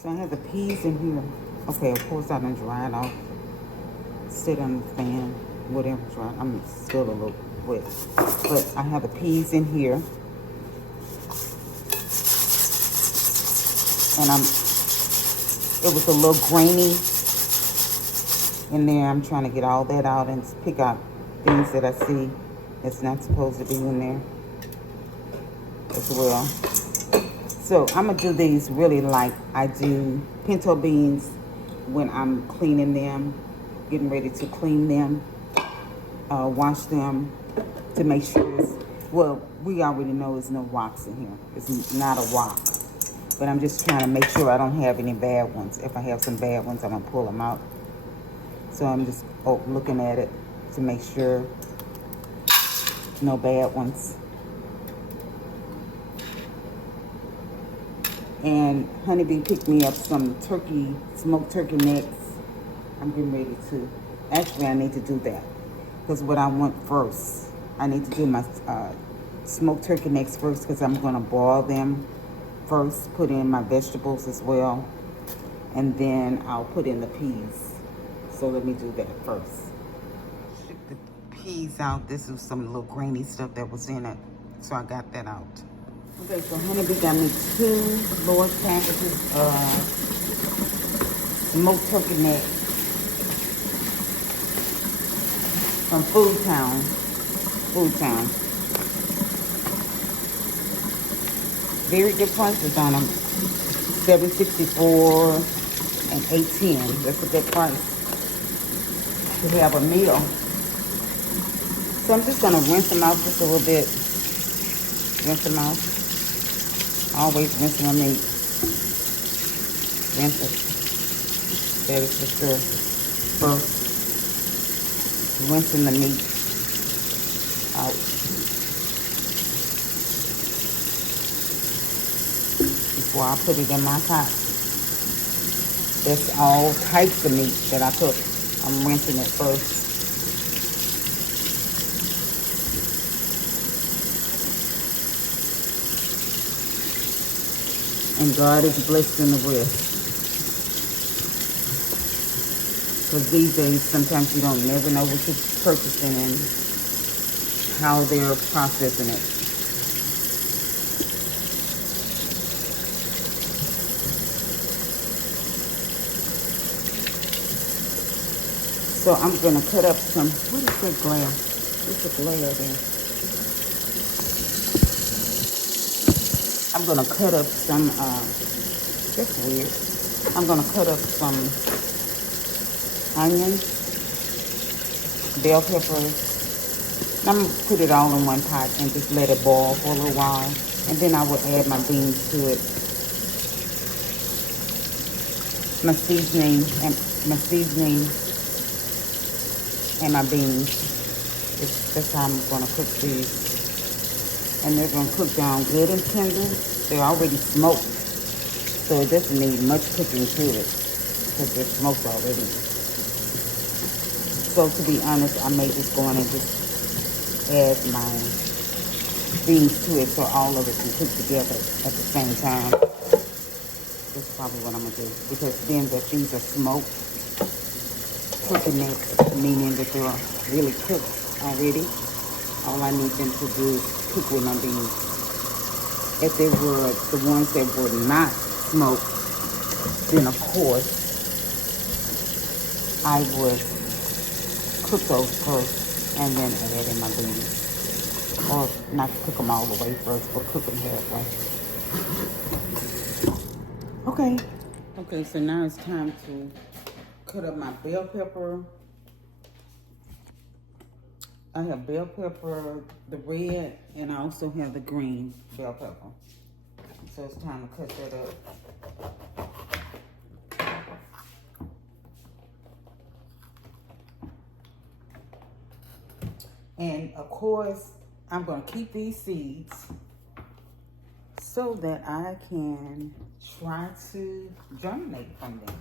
So I have the peas in here. Okay, of course I done dried off. Sit on the fan, whatever dry. I'm still a little wet. But I have the peas in here. And it was a little grainy in there. I'm trying to get all that out and pick out things that I see that's not supposed to be in there as well. So I'm gonna do these really like I do pinto beans when I'm cleaning them, getting ready to clean them, wash them to make sure well, we already know there's no rocks in here. It's not a rock. But I'm just trying to make sure I don't have any bad ones. If I have some bad ones, I'm gonna pull them out. So I'm just looking at it to make sure no bad ones. And Honeybee picked me up some smoked turkey necks. I'm getting ready to, actually I need to do that. Because what I want first, I need to do my smoked turkey necks first because I'm gonna boil them first, put in my vegetables as well. And then I'll put in the peas. So let me do that first. Shook the peas out. This was some little grainy stuff that was in it. So I got that out. Okay, so Honeybee got me 2 large packages of smoked turkey neck from Food Town. Very good prices on them. $7.64 and $8.10. That's a good price to have a meal. So I'm just gonna rinse them out just a little bit. Rinse them out. Always rinse my meat. Rinse it. That is for sure. First, rinsing the meat out. Before I put it in my pot. That's all types of meat that I cook. I'm rinsing it first. And God is blessed in the rest. Because these days, sometimes you don't never know what you're purchasing and how they're processing it. So I'm gonna cut up some, what is that glare? What's the glare there? I'm gonna cut up some, that's weird. I'm gonna cut up some onions, bell peppers. I'm gonna put it all in one pot and just let it boil for a little while. And then I will add my beans to it. My seasoning and my beans. That's how I'm gonna cook these. And they're gonna cook down good and tender. They're already smoked, so it doesn't need much cooking to it because they're smoked already. So to be honest, I may just go in and just add my beans to it so all of it can cook together at the same time. That's probably what I'm gonna do because then that these are smoked turkey necks, meaning that they're really cooked already. All I need them to do is cook with my beans. If they were the ones that were not smoked, then of course I would cook those first and then add in my beans. Or not cook them all the way first, but cook them halfway. Okay. Okay, so now it's time to cut up my bell pepper. I have bell pepper, the red, and I also have the green bell pepper. So it's time to cut that up. And of course, I'm gonna keep these seeds so that I can try to germinate from them.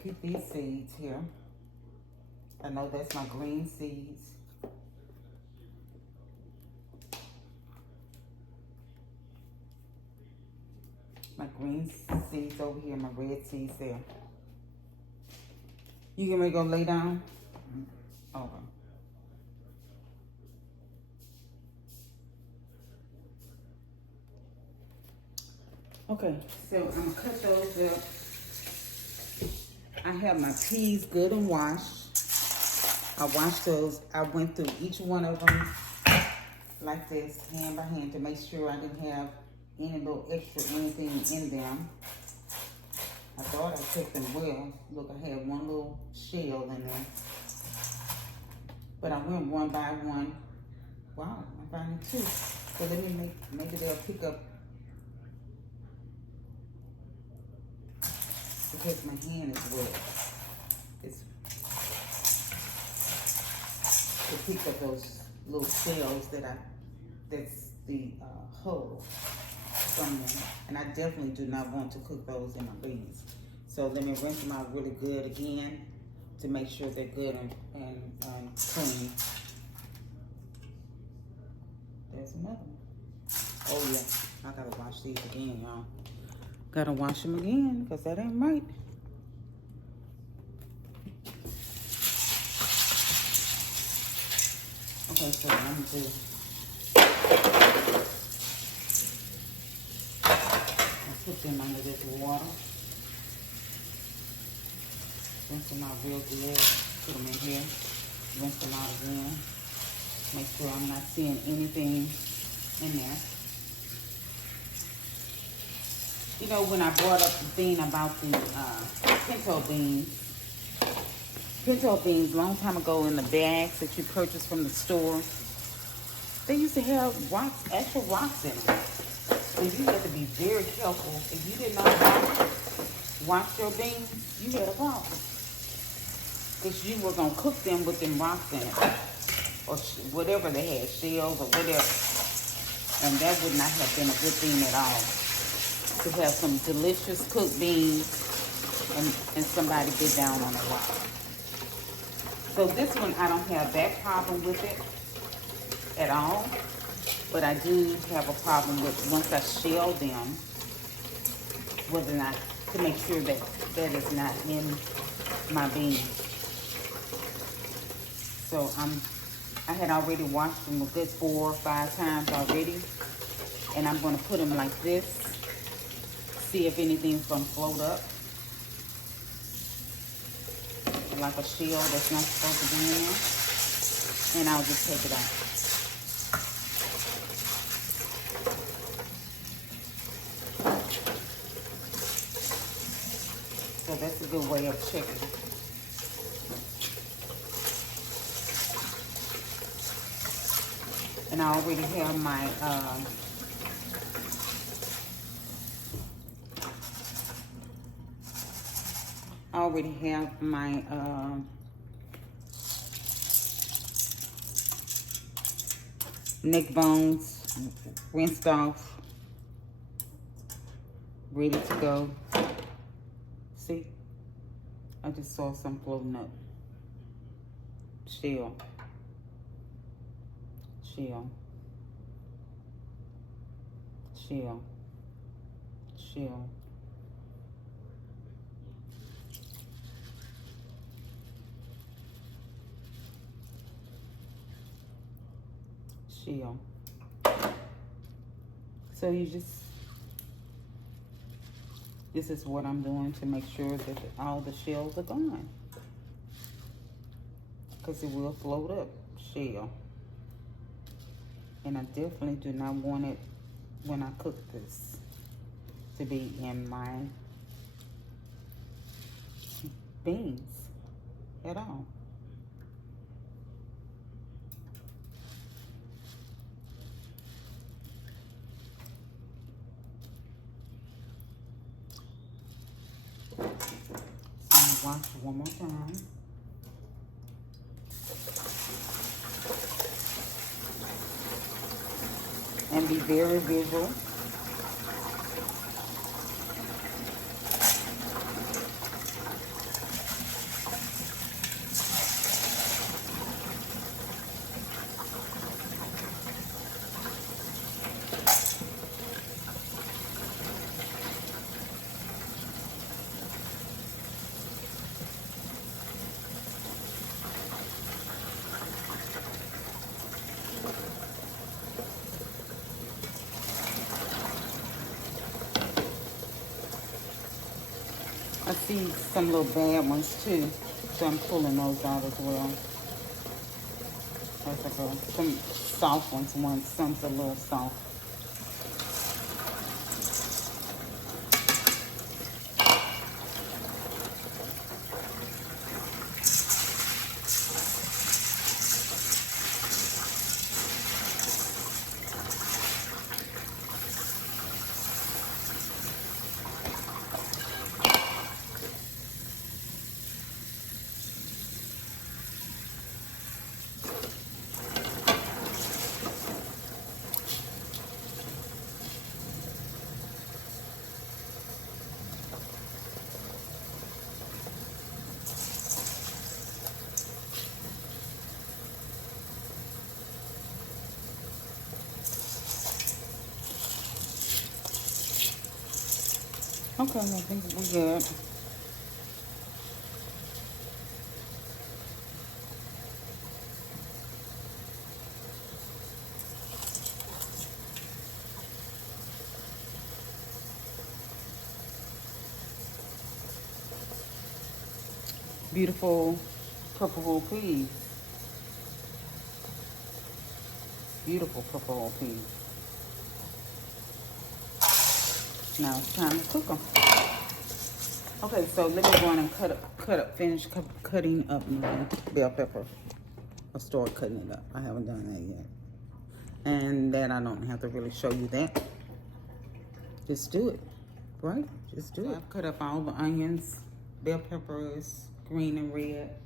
Keep these seeds here. I know that's my green seeds. My green seeds over here, my red seeds there. You get ready to go lay down? Okay. Okay, so I'm gonna cut those up. I have my peas good and washed. I washed those. I went through each one of them like this, hand by hand, to make sure I didn't have any little extra anything in them. I thought I cooked them well. Look, I had one little shell in there. But I went one by one. Wow, I found two. So let me maybe they'll pick up, because my hand is wet. It's to pick up those little shells that's the hull from them. And I definitely do not want to cook those in my beans. So let me rinse them out really good again to make sure they're good and clean. There's another one. Oh yeah, I gotta wash these again, y'all. Gotta wash them again, because that ain't right. Okay, so I'm gonna do, I'll put them under this water. Rinse them out real good. Put them in here. Rinse them out again. Make sure I'm not seeing anything in there. You know, when I brought up the thing about the pinto beans, a long time ago in the bags that you purchased from the store, they used to have rocks, actual rocks in them. So you had to be very careful. If you did not wash your beans, you had a problem. Because you were going to cook them with them rocks in it. Or whatever they had, shells or whatever. And that would not have been a good thing at all. To have some delicious cooked beans and somebody get down on a rock. So this one, I don't have that problem with it at all. But I do have a problem with, once I shell them, whether or not, to make sure that that is not in my beans. So I had already washed them a good 4 or 5 times already. And I'm going to put them like this. See if anything's going to float up. Like a shell that's not supposed to be in there. And I'll just take it out. So that's a good way of checking. And I already have my neck bones rinsed off, ready to go. See, I just saw some floating up. Shell. Shell. Shell. Shell. Shell. So you just, this is what I'm doing to make sure that all the shells are gone. Because it will float up, shell. And I definitely do not want it, when I cook this, to be in my beans at all. So I'm gonna wash it one more time. And be very visual. I see some little bad ones too, so I'm pulling those out as well. That's like some soft ones, some's a little soft. Okay, I think we're good. Beautiful purple peas. Beautiful purple peas. Now it's time to cook them. Okay, so let me go on and finish cutting up my bell pepper. I'll start cutting it up. I haven't done that yet. And that I don't have to really show you that. Just do it, right? Just do it. I've cut up all the onions, bell peppers, green and red.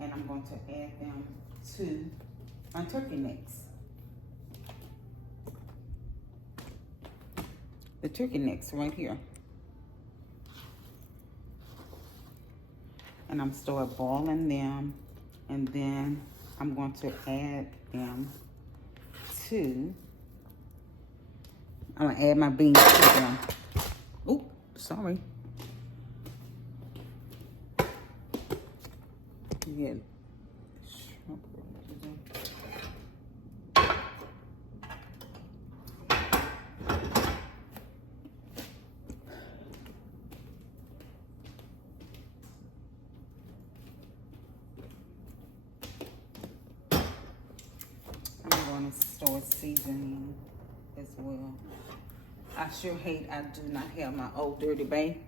And I'm going to add them to my turkey necks. The turkey necks right here. And I'm start boiling them, and then I'm going to add them to, I'm gonna add my beans to them. Oh, sorry. Yeah. I'm going to start seasoning as well. I sure hate I do not have my Old Dirty Bay.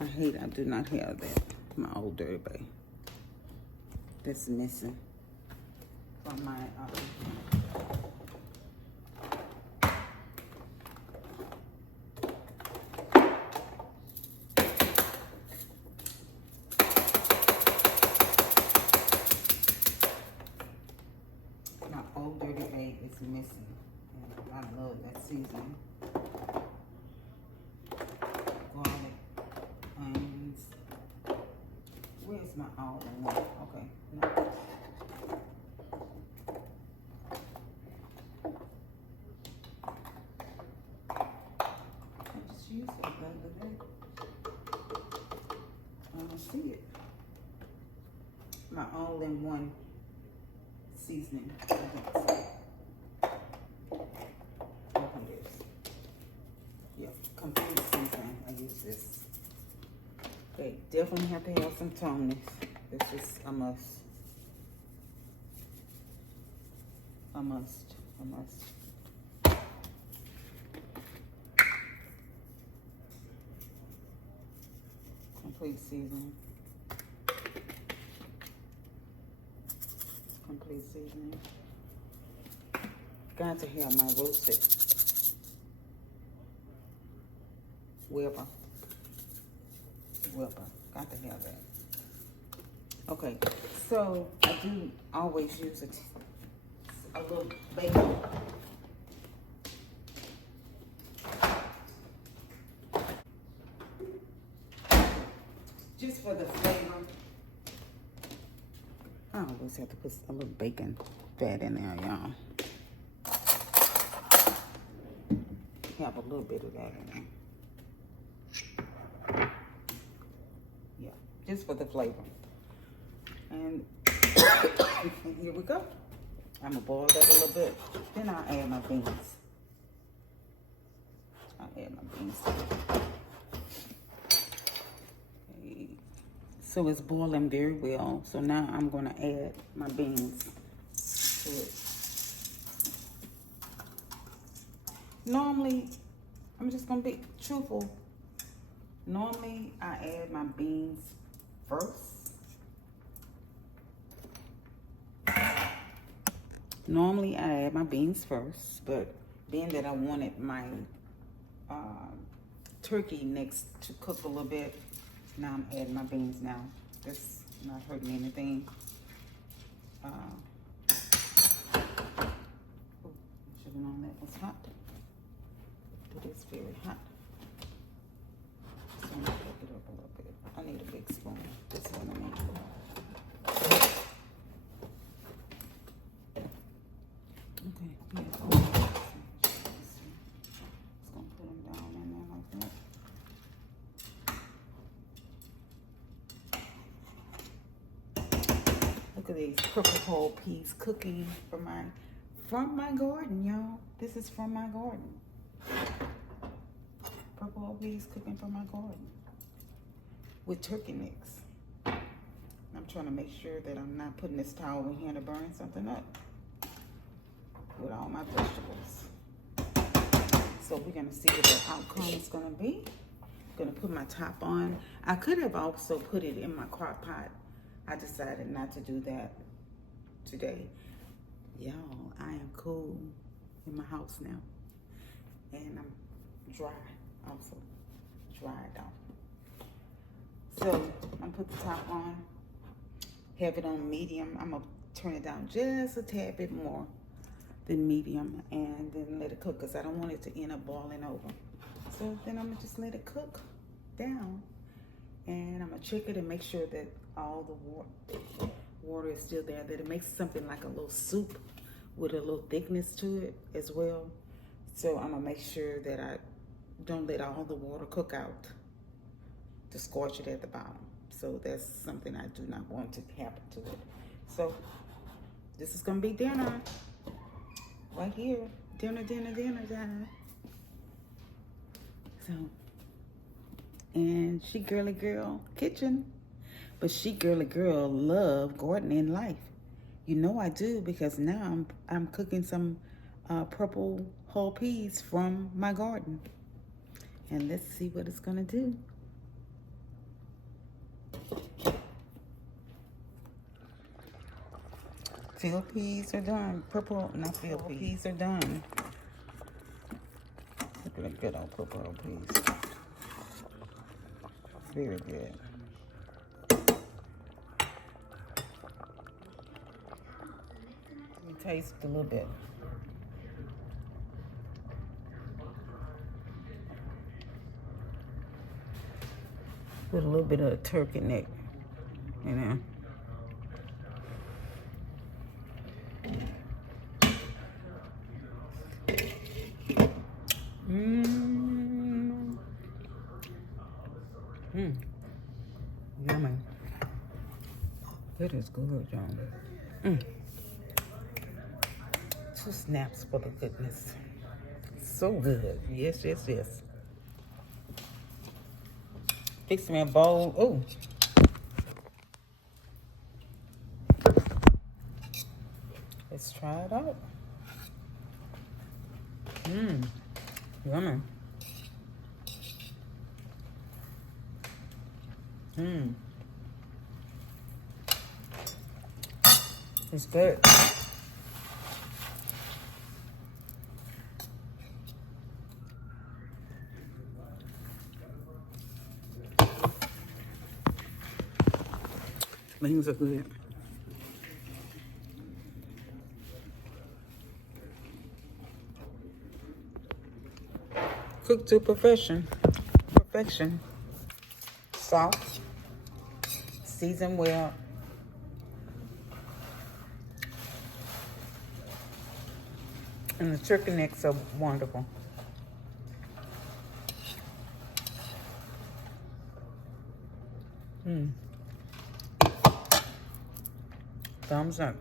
I hate I do not have that, my Old Dirty Bay. That's missing from my Old Dirty Bay is missing. And I love that seasoning. Garlic, onions. Where's my all-in-one? Okay, no. I just used it the other day. I don't see it. My all-in-one seasoning. Open this. Yep, complete seasoning. I use this. Okay, definitely have to have some toneness. This is a must. A must. A must. Complete seasoning. Complete seasoning. Got to have my roasted Weber. Got to have that. Okay, so I do always use a little bacon. Just for the flavor. I always have to put a little bacon fat in there, y'all. Have a little bit of that in there. Yeah, just for the flavor. And here we go. I'm gonna boil that a little bit. Then I'll add my beans. I'll add my beans to it. So it's boiling very well. So now I'm gonna add my beans to it. Normally, I'm just gonna be truthful. Normally, I add my beans first. Normally, I add my beans first, but being that I wanted my turkey next to cook a little bit, now I'm adding my beans now. That's not hurting anything. Should have known that was hot. It is very hot. So I'm gonna pick it up a little bit. I need a big spoon. This one I need. Okay, yeah. Just gonna put them down in there like that. Look at these purple whole peas cooking from my garden, y'all. This is from my garden. Purple whole peas cooking from my garden with turkey necks. I'm trying to make sure that I'm not putting this towel in here to burn something up with all my vegetables. So we're gonna see what the outcome is gonna be. I'm gonna put my top on. I could have also put it in my crock pot. I decided not to do that today. Y'all, I am cool in my house now. And I'm dry also. Dried out. So I'm gonna put the top on, have it on medium. I'm gonna turn it down just a tad bit more than medium and then let it cook because I don't want it to end up boiling over. So then I'm gonna just let it cook down and I'm gonna check it and make sure that all the water is still there, that it makes something like a little soup with a little thickness to it as well. So I'm gonna make sure that I don't let all the water cook out to scorch it at the bottom. So that's something I do not want to happen to it. So this is gonna be dinner right here. Dinner time. So, and She Girly Girl Kitchen. But She Girly Girl love gardening life. You know I do, because now I'm cooking some purple whole peas from my garden. And let's see what it's gonna do. Field peas are done. Not field peas are done. Look at that good old purple peas. Very good. Let me taste a little bit. With a little bit of turkey neck, you know. Yummy. That is good, John. 2 snaps for the goodness. So good. Yes, yes, yes. Fix me a bowl. Oh. Let's try it out. Yummy. It's good. Things are good. Cooked to perfection. Salt. Season well. And the turkey necks are wonderful. Thumbs up.